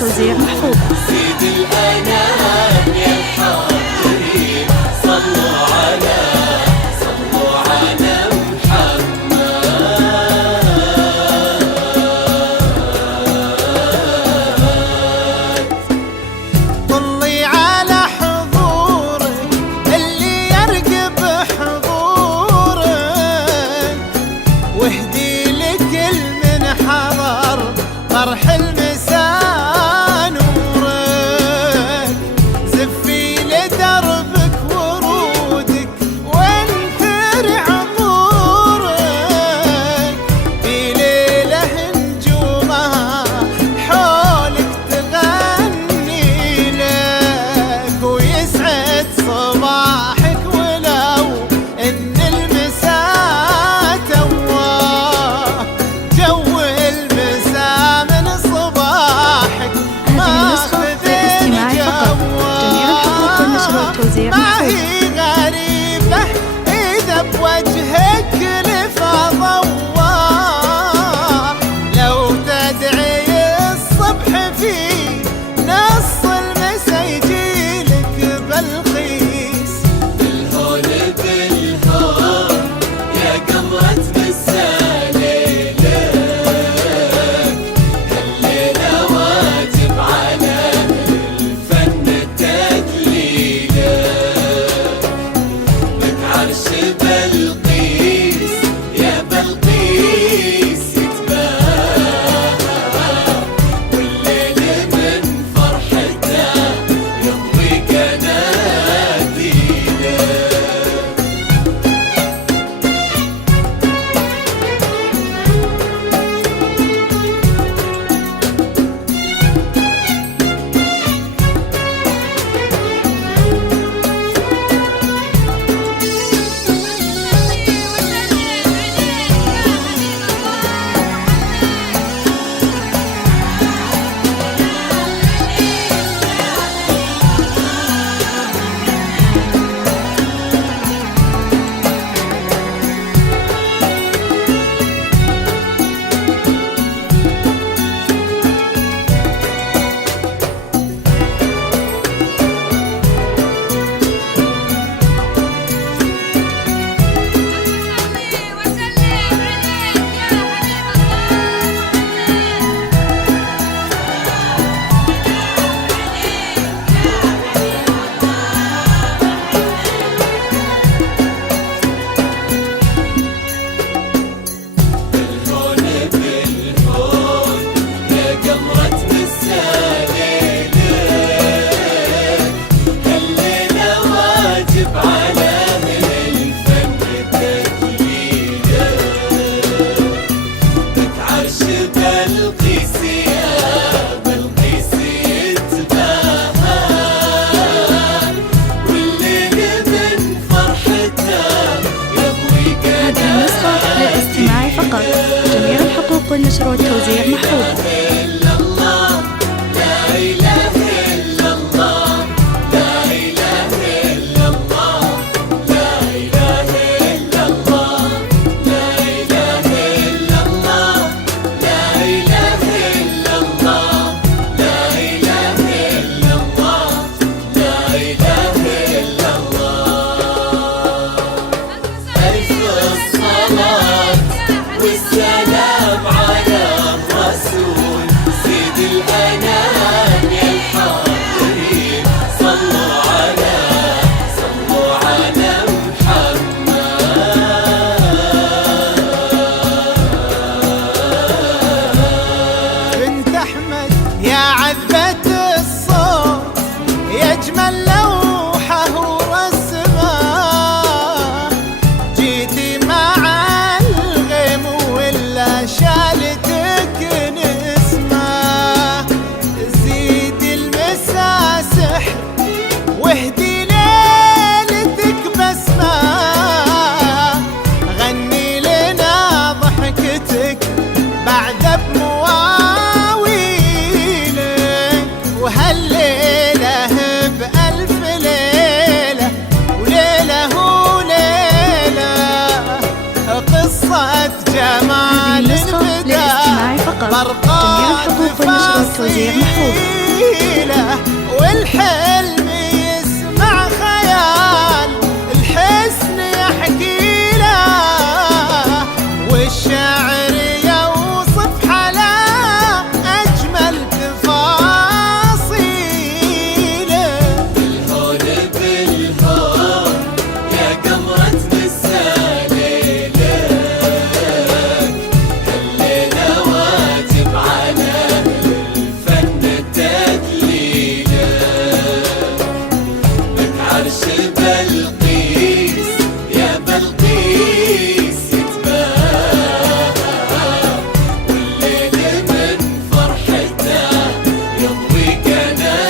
والتوزيع محفوظ. سيد الأنام يا الحاضرين صلوا على محمد. طلي على حضورك اللي يرقب حضورك، واهدي لكل من حضر طرح المساء نورك، زفي لدربك ورودك وانثر عطورك، في ليلة نجومها حولك تغني لك، ويسعد صباحك ولو ان المساء تواه، جو المساء من صباحك هذه النسخة للاستماع فقط. جميع الحقوق والنشر والتوزيع ما محفوظ. هي غريبة إذا بوجهك لفى ضواه، لو تدعي الصبح في نص المسا يجيلك بلخيس. بالهون بالهون يا قمرة مسا ليلك، هالليلة واجب على الفن تدليلك، لك عرش بلقيس يا بلقيس يتباهى، والليل من فرحته يضوي قناديله. بالهون بالهون يا قمرة مسا ليلك، هالليلة واجب على أهل الفن تدليلك، لك عرش بلقيس يا بلقيس يتباهى، والليل من فرحته يضوي هذه النسخة للاستماع فقط. جميع الحقوق والنشر والتوزيع محفوظ. إلا الله لا إله إلا الله، لا إله إلا الله، لا إله إلا الله، لا إله إلا الله، لا إله إلا الله، لا إله إلا الله، لا إله إلا الله. ألف الصلاة والسلام على الرسول سيد الأنام يا الحاضرين صلوا على محمد. بنت أحمد يا عذبة الصوت، يا أجمل لوحة ورسمة، جيتي مع الغيم ولا شالتك نسمة، زيدي المسا سحر واهدي ليلتك بسمة، غني لنا ضحكتك بعد بمواويلك، وهالليلة بألف ليلة وليلة وليلة، قصة جمال هذه النسخة للاستماع فقط. جميع الحقوق والنشر والتوزيع محفوظ. والحلم يسمع خيال الحسن يحكي له، والشعر يوصف حلا أجمل تفاصيله. بالهون بالهون يا قمرة مساليلك، الليلة واجب على الفن تدليلك. لك عرش بلقيس يا بلقيس يتباهى، والليل من فرحته يضوي قناديله.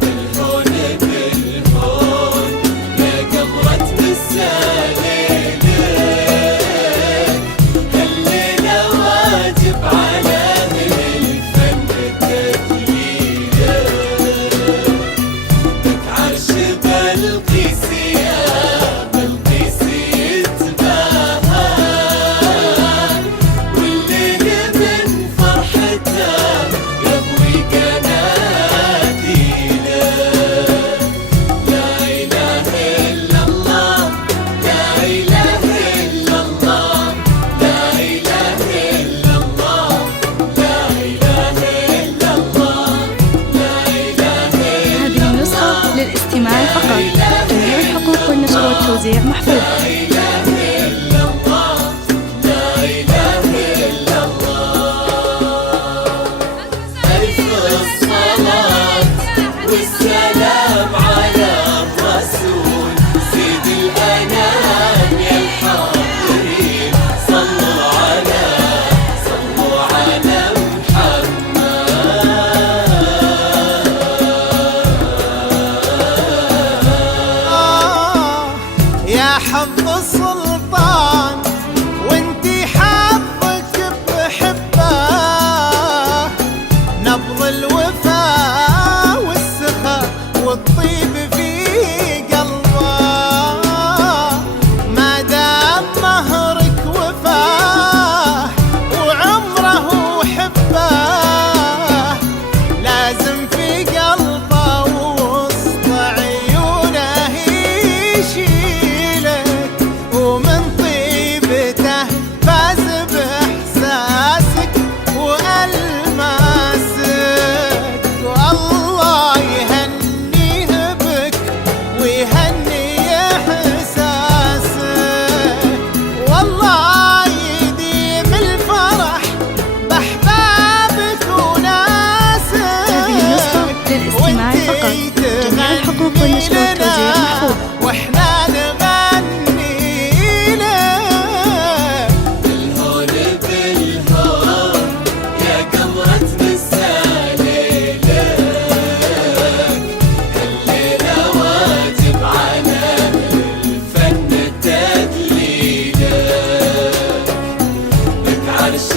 بالهون بالهون يا قمرة مساليلك، الليلة واجب على أهل الفن تدليلك. لك عرش بلقيس يا بلقيس يتباهى، والليل من فرحته يضوي قناديله. لا إله إلا الله، لا إله إلا الله، لا إله إلا الله، لا إله إلا الله، لا إله إلا هذه النسخة للاستماع فقط. جميع الحقوق والنشر والتوزيع محفوظ. لا إله إلا الله، لا إله إلا الله. ألف الصلاة والسلام على الرسول سيد الأنام يا الحاضرين، صلوا على محمد. يا حظ السلطان وانتي حظك بحبه، نبض الوفا والسخاء والطيب في قلبه. ما دام مهرك وفاه وعمره حبه، لازم في قلبه وسط عيونه يشيلك، ومن طيبته فاز باحساسك والماسك. والله يهنيه بك ويهني احساسك، والله يديم الفرح باحبابك وناسك. هذه النسخة للاستماع فقط. جميع الحقوق والنشر والتوزيع محفوظ. واحنا نغني لك. بالهون بالهون يا قمرة مساليلك، الليلة واجب على الفن تدليلك. لك عرش